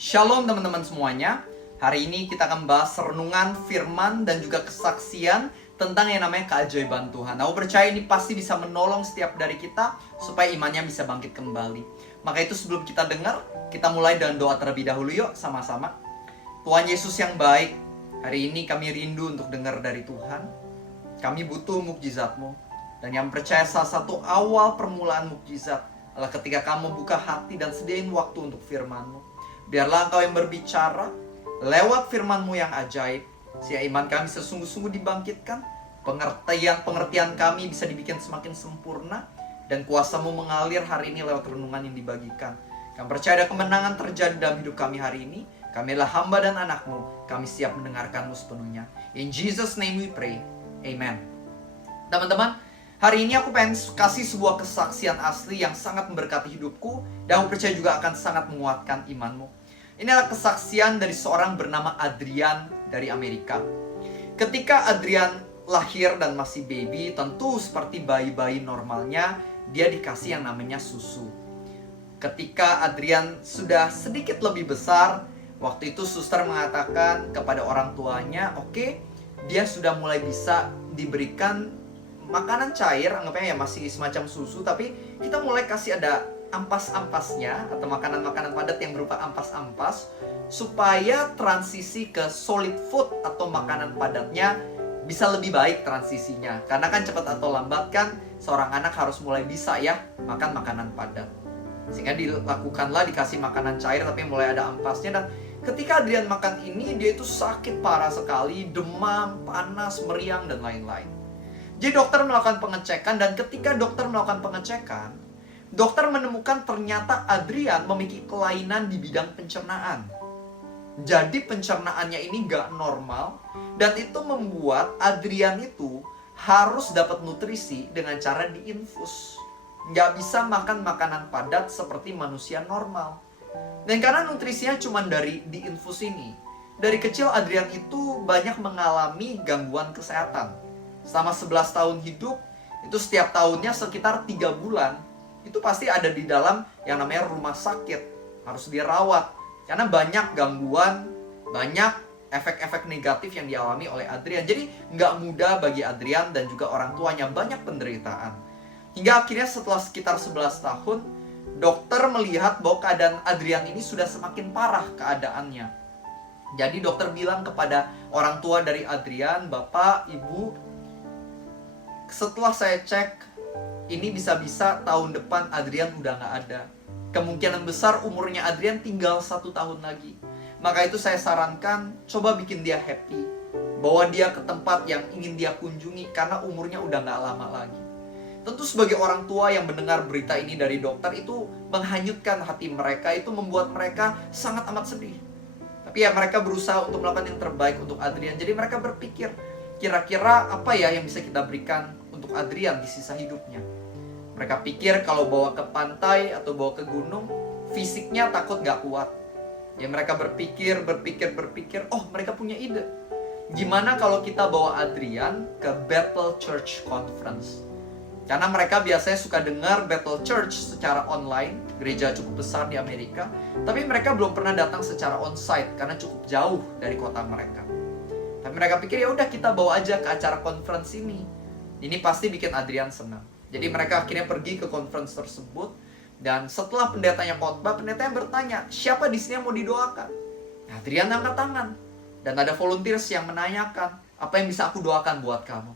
Shalom teman-teman semuanya. Hari ini kita akan bahas renungan firman dan juga kesaksian tentang yang namanya keajaiban Tuhan. Aku percaya ini pasti bisa menolong setiap dari kita supaya imannya bisa bangkit kembali. Maka itu sebelum kita dengar, kita mulai dengan doa terlebih dahulu yuk sama-sama. Tuhan Yesus yang baik, hari ini kami rindu untuk dengar dari Tuhan. Kami butuh mukjizat-Mu. Dan yang percaya salah satu awal permulaan mukjizat adalah ketika kamu buka hati dan sediain waktu untuk firman-Mu. Biarlah Engkau yang berbicara lewat firman-Mu yang ajaib, sehingga iman kami sesungguh-sungguh dibangkitkan, pengertian kami bisa dibikin semakin sempurna, dan kuasa-Mu mengalir hari ini lewat renungan yang dibagikan. Kami percaya ada kemenangan terjadi dalam hidup kami hari ini. Kami adalah hamba dan anak-Mu, kami siap mendengarkan-Mu sepenuhnya. In Jesus' name we pray, Amen. Teman-teman, hari ini aku pengen kasih sebuah kesaksian asli yang sangat memberkati hidupku, dan aku percaya juga akan sangat menguatkan imanmu. Ini adalah kesaksian dari seorang bernama Adrian dari Amerika. Ketika Adrian lahir dan masih baby, tentu seperti bayi-bayi normalnya, dia dikasih yang namanya susu. Ketika Adrian sudah sedikit lebih besar, waktu itu suster mengatakan kepada orang tuanya, oke, dia sudah mulai bisa diberikan makanan cair, anggapnya ya masih semacam susu, tapi kita mulai kasih ada ampas-ampasnya atau makanan-makanan padat yang berupa ampas-ampas supaya transisi ke solid food atau makanan padatnya bisa lebih baik transisinya. Karena kan cepat atau lambat kan seorang anak harus mulai bisa ya makan makanan padat. Sehingga dilakukanlah dikasih makanan cair tapi mulai ada ampasnya. Dan ketika Adrian makan ini, dia itu sakit parah sekali, demam, panas, meriang, dan lain-lain. Jadi dokter melakukan pengecekan, dan ketika dokter melakukan pengecekan, dokter menemukan ternyata Adrian memiliki kelainan di bidang pencernaan. Jadi pencernaannya ini gak normal, dan itu membuat Adrian itu harus dapat nutrisi dengan cara diinfus. Gak bisa makan makanan padat seperti manusia normal. Dan karena nutrisinya cuma dari diinfus ini, dari kecil Adrian itu banyak mengalami gangguan kesehatan. Selama 11 tahun hidup, itu setiap tahunnya sekitar 3 bulan itu pasti ada di dalam yang namanya rumah sakit, harus dirawat karena banyak gangguan, banyak efek-efek negatif yang dialami oleh Adrian. Jadi nggak mudah bagi Adrian dan juga orang tuanya, banyak penderitaan. Hingga akhirnya setelah sekitar 11 tahun, dokter melihat bahwa keadaan Adrian ini sudah semakin parah keadaannya. Jadi dokter bilang kepada orang tua dari Adrian, "Bapak, Ibu, setelah saya cek, ini bisa-bisa tahun depan Adrian udah nggak ada. Kemungkinan besar umurnya Adrian tinggal 1 tahun lagi. Maka itu saya sarankan, coba bikin dia happy. Bawa dia ke tempat yang ingin dia kunjungi, karena umurnya udah nggak lama lagi." Tentu sebagai orang tua yang mendengar berita ini dari dokter, itu menghanyutkan hati mereka, itu membuat mereka sangat amat sedih. Tapi ya mereka berusaha untuk melakukan yang terbaik untuk Adrian. Jadi mereka berpikir, kira-kira apa ya yang bisa kita berikan untuk Adrian di sisa hidupnya. Mereka pikir kalau bawa ke pantai atau bawa ke gunung, fisiknya takut gak kuat. Ya mereka berpikir, oh mereka punya ide. Gimana kalau kita bawa Adrian ke Bethel Church Conference? Karena mereka biasanya suka dengar Bethel Church secara online, gereja cukup besar di Amerika. Tapi mereka belum pernah datang secara onsite karena cukup jauh dari kota mereka. Tapi mereka pikir ya udah kita bawa aja ke acara conference ini. Ini pasti bikin Adrian senang. Jadi mereka akhirnya pergi ke conference tersebut, dan setelah pendetanya khotbah, pendetanya bertanya, siapa di sini yang mau didoakan? Adrian angkat tangan, dan ada volunteers yang menanyakan, apa yang bisa aku doakan buat kamu?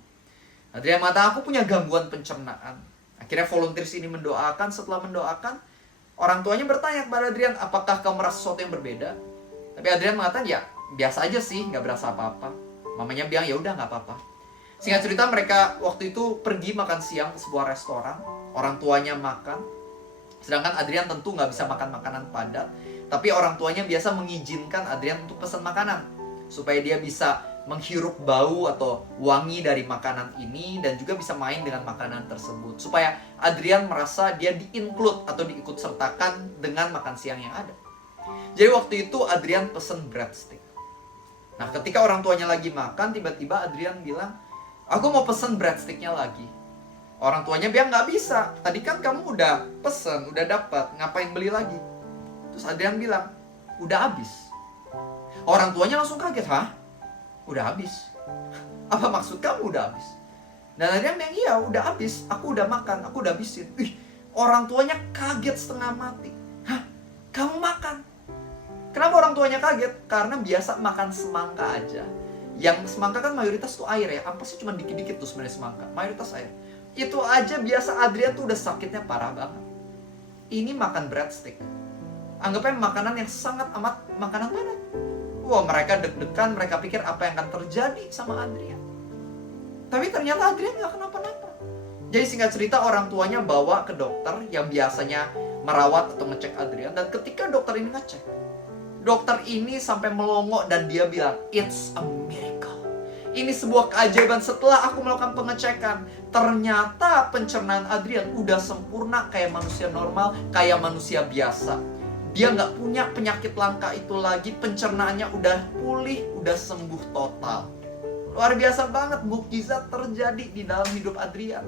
Adrian mengatakan, aku punya gangguan pencernaan. Akhirnya volunteers ini mendoakan. Setelah mendoakan, orang tuanya bertanya kepada Adrian, apakah kamu merasa sesuatu yang berbeda? Tapi Adrian mengatakan, ya biasa aja sih, nggak berasa apa-apa. Mamanya bilang, ya udah nggak apa-apa. Singkat cerita, mereka waktu itu pergi makan siang ke sebuah restoran. Orang tuanya makan, sedangkan Adrian tentu nggak bisa makan makanan padat. Tapi orang tuanya biasa mengizinkan Adrian untuk pesan makanan, supaya dia bisa menghirup bau atau wangi dari makanan ini, dan juga bisa main dengan makanan tersebut. Supaya Adrian merasa dia di-include atau diikut sertakan dengan makan siang yang ada. Jadi waktu itu Adrian pesen breadstick. Nah ketika orang tuanya lagi makan, tiba-tiba Adrian bilang, aku mau pesen breadsticknya lagi. Orang tuanya bilang, nggak bisa. Tadi kan kamu udah pesen, udah dapat. Ngapain beli lagi? Terus Adrian bilang, udah habis. Orang tuanya langsung kaget, hah? Udah habis? Apa maksud kamu udah habis? Dan Adrian bilang, iya udah habis, aku udah makan, aku udah habisin. Orang tuanya kaget setengah mati. Hah? Kamu makan? Kenapa orang tuanya kaget? Karena biasa makan semangka aja. Yang semangka kan mayoritas tuh air ya. Apa sih cuma dikit-dikit tuh sebenarnya semangka? Mayoritas air. Itu aja biasa Adrian tuh udah sakitnya parah banget. Ini makan breadstick. Anggapnya makanan yang sangat amat makanan padat. Wah, mereka deg-degan, mereka pikir apa yang akan terjadi sama Adrian. Tapi ternyata Adrian gak kenapa-napa. Jadi singkat cerita, orang tuanya bawa ke dokter yang biasanya merawat atau ngecek Adrian. Dan ketika dokter ini ngecek, dokter ini sampai melongo dan dia bilang, it's a miracle. Ini sebuah keajaiban. Setelah aku melakukan pengecekan, ternyata pencernaan Adrian udah sempurna kayak manusia normal, kayak manusia biasa. Dia nggak punya penyakit langka itu lagi, pencernaannya udah pulih, udah sembuh total. Luar biasa banget, mukjizat terjadi di dalam hidup Adrian.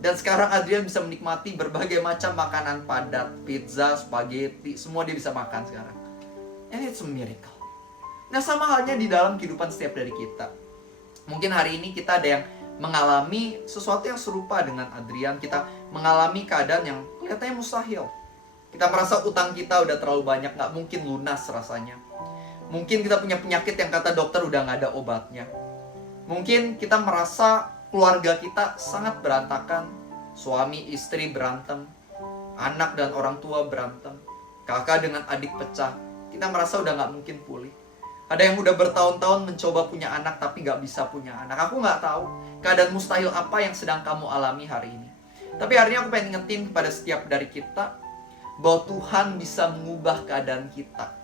Dan sekarang Adrian bisa menikmati berbagai macam makanan padat, pizza, spaghetti, semua dia bisa makan sekarang. And it's a miracle. Nah, sama halnya di dalam kehidupan setiap dari kita. Mungkin hari ini kita ada yang mengalami sesuatu yang serupa dengan Adrian. Kita mengalami keadaan yang kelihatannya mustahil. Kita merasa utang kita udah terlalu banyak, nggak mungkin lunas rasanya. Mungkin kita punya penyakit yang kata dokter udah nggak ada obatnya. Mungkin kita merasa keluarga kita sangat berantakan. Suami istri berantem, anak dan orang tua berantem, kakak dengan adik pecah. Kita merasa udah nggak mungkin pulih. Ada yang udah bertahun-tahun mencoba punya anak tapi nggak bisa punya anak. Aku nggak tahu keadaan mustahil apa yang sedang kamu alami hari ini. Tapi hari ini aku pengen ingetin kepada setiap dari kita bahwa Tuhan bisa mengubah keadaan kita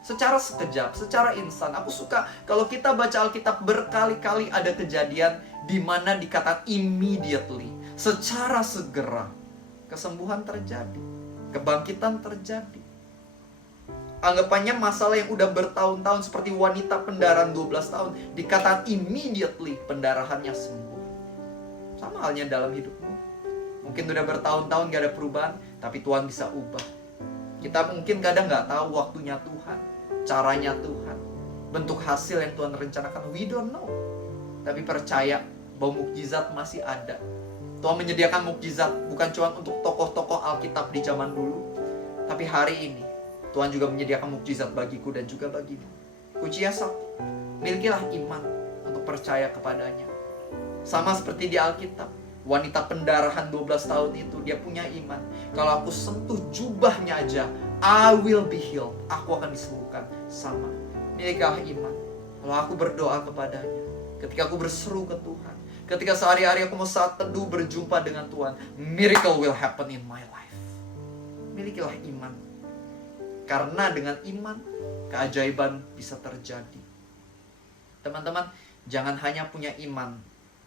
secara sekejap, secara instan. Aku suka kalau kita baca Alkitab berkali-kali ada kejadian di mana dikatakan immediately, secara segera kesembuhan terjadi, kebangkitan terjadi. Anggapannya masalah yang udah bertahun-tahun seperti wanita pendarahan 12 tahun dikatakan immediately pendarahannya sembuh. Sama halnya dalam hidupmu. Mungkin udah bertahun-tahun gak ada perubahan, tapi Tuhan bisa ubah. Kita mungkin kadang gak tahu waktunya Tuhan, caranya Tuhan, bentuk hasil yang Tuhan rencanakan. We don't know. Tapi percaya bahwa mukjizat masih ada. Tuhan menyediakan mukjizat bukan cuma untuk tokoh-tokoh Alkitab di zaman dulu, tapi hari ini Tuhan juga menyediakan mukjizat bagiku dan juga bagimu. Kuncinya satu, milikilah iman untuk percaya kepadanya. Sama seperti di Alkitab, wanita pendarahan 12 tahun itu, dia punya iman. Kalau aku sentuh jubahnya aja, I will be healed. Aku akan disembuhkan. Sama, milikilah iman. Kalau aku berdoa kepadanya, ketika aku berseru ke Tuhan, ketika sehari-hari aku mau saat teduh berjumpa dengan Tuhan, miracle will happen in my life. Milikilah iman. Karena dengan iman, keajaiban bisa terjadi. Teman-teman, jangan hanya punya iman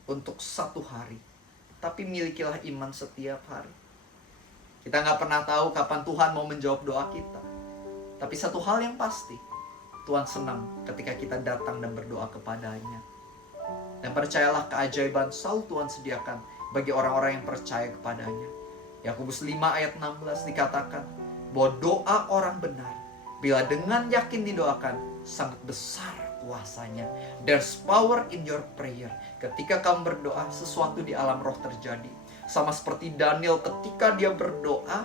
untuk satu hari, tapi milikilah iman setiap hari. Kita nggak pernah tahu kapan Tuhan mau menjawab doa kita. Tapi satu hal yang pasti, Tuhan senang ketika kita datang dan berdoa kepadanya. Dan percayalah, keajaiban selalu Tuhan sediakan bagi orang-orang yang percaya kepadanya. Yakobus 5 ayat 16 dikatakan bahwa doa orang benar, bila dengan yakin didoakan, sangat besar kuasanya. There's power in your prayer. Ketika kamu berdoa, sesuatu di alam roh terjadi. Sama seperti Daniel ketika dia berdoa,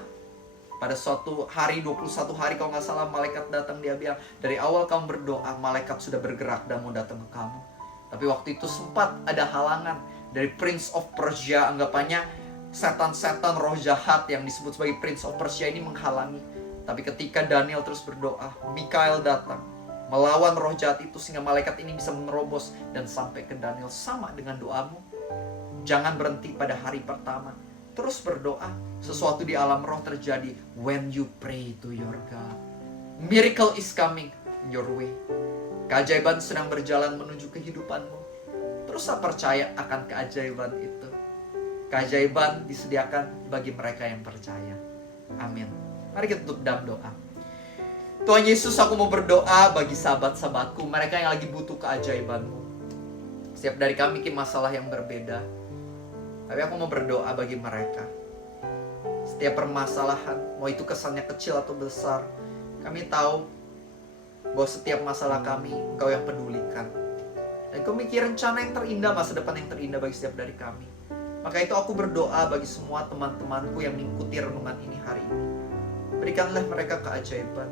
pada suatu hari, 21 hari kalau nggak salah, malaikat datang, dia bilang, dari awal kamu berdoa, malaikat sudah bergerak dan mau datang ke kamu. Tapi waktu itu sempat ada halangan dari Prince of Persia. Anggapannya setan-setan roh jahat yang disebut sebagai Prince of Persia ini menghalangi. Tapi ketika Daniel terus berdoa, Mikael datang melawan roh jahat itu sehingga malaikat ini bisa menerobos dan sampai ke Daniel. Sama dengan doamu, jangan berhenti pada hari pertama, terus berdoa. Sesuatu di alam roh terjadi when you pray to your God. Miracle is coming your way. Keajaiban sedang berjalan menuju kehidupanmu. Teruslah percaya akan keajaiban itu. Keajaiban disediakan bagi mereka yang percaya. Amin. Mari kita tutup dalam doa. Tuhan Yesus, aku mau berdoa bagi sahabat-sahabatku, mereka yang lagi butuh keajaiban-Mu. Setiap dari kami bikin masalah yang berbeda, tapi aku mau berdoa bagi mereka. Setiap permasalahan, mau itu kesannya kecil atau besar, Kami tahu bahwa setiap masalah kami Engkau yang pedulikan. Dan Engkau mikir rencana yang terindah, masa depan yang terindah bagi setiap dari kami. Maka itu aku berdoa bagi semua teman-temanku yang mengikuti renungan ini hari ini. Berikanlah mereka keajaiban,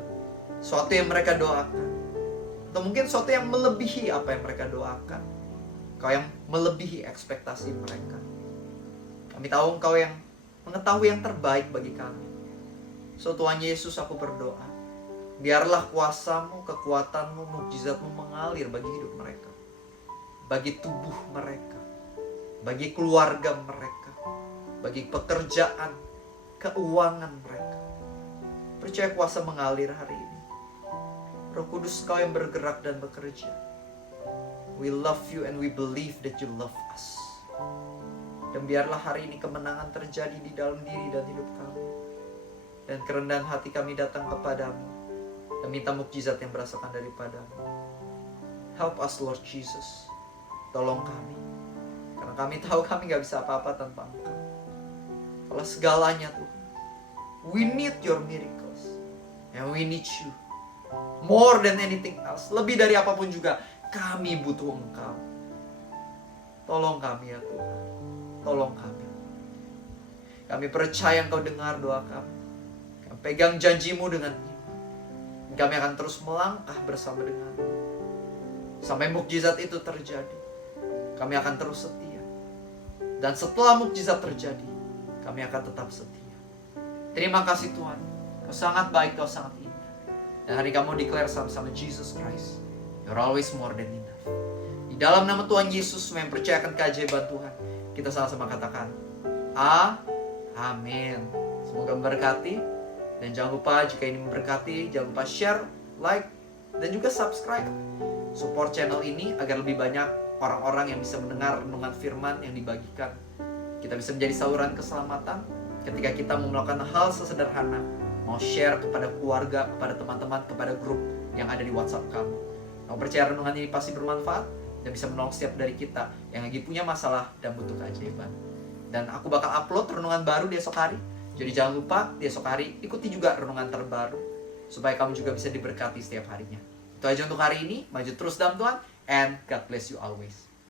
sesuatu yang mereka doakan, atau mungkin sesuatu yang melebihi apa yang mereka doakan. Engkau yang melebihi ekspektasi mereka. Kami tahu Engkau yang mengetahui yang terbaik bagi kami. So Tuhan Yesus, aku berdoa, biarlah kuasa-Mu, kekuatan-Mu, mukjizat-Mu mengalir bagi hidup mereka, bagi tubuh mereka, bagi keluarga mereka, bagi pekerjaan, keuangan mereka. Percaya kuasa mengalir hari ini. Roh Kudus, Kau yang bergerak dan bekerja. We love You and we believe that You love us. Dan biarlah hari ini kemenangan terjadi di dalam diri dan hidup kami. Dan kerendahan hati kami datang kepadamu dan minta mukjizat yang berasakan daripada-Mu. Help us Lord Jesus. Tolong kami. Karena kami tahu kami gak bisa apa-apa tanpa Engkau. Kalau segalanya Tuhan, we need Your miracles. And we need You. More than anything else. Lebih dari apapun juga, kami butuh Engkau. Tolong kami ya Tuhan. Tolong kami. Kami percaya Engkau dengar doa kami. Kami pegang janji-Mu dengan iman. Kami akan terus melangkah bersama dengan-Mu. Sampai mukjizat itu terjadi, kami akan terus setia. Dan setelah mukjizat terjadi, kami akan tetap setia. Terima kasih Tuhan. Kau sangat baik, Kau sangat indah. Dan hari kamu declare sama-sama Jesus Christ, You're always more than enough. Di dalam nama Tuhan Yesus yang percayakan keajaiban Tuhan, kita sama-sama katakan Amin. Semoga memberkati. Dan jangan lupa jika ini memberkati, jangan lupa share, like, dan juga subscribe. Support channel ini agar lebih banyak orang-orang yang bisa mendengar renungan firman yang dibagikan. Kita bisa menjadi saluran keselamatan ketika kita mau melakukan hal sesederhana, mau share kepada keluarga, kepada teman-teman, kepada grup yang ada di WhatsApp kamu. Kamu percaya renungan ini pasti bermanfaat dan bisa menolong setiap dari kita yang lagi punya masalah dan butuh keajaiban. Dan aku bakal upload renungan baru di esok hari. Jadi jangan lupa di esok hari ikuti juga renungan terbaru supaya kamu juga bisa diberkati setiap harinya. Itu aja untuk hari ini. Maju terus dalam Tuhan, and God bless you always.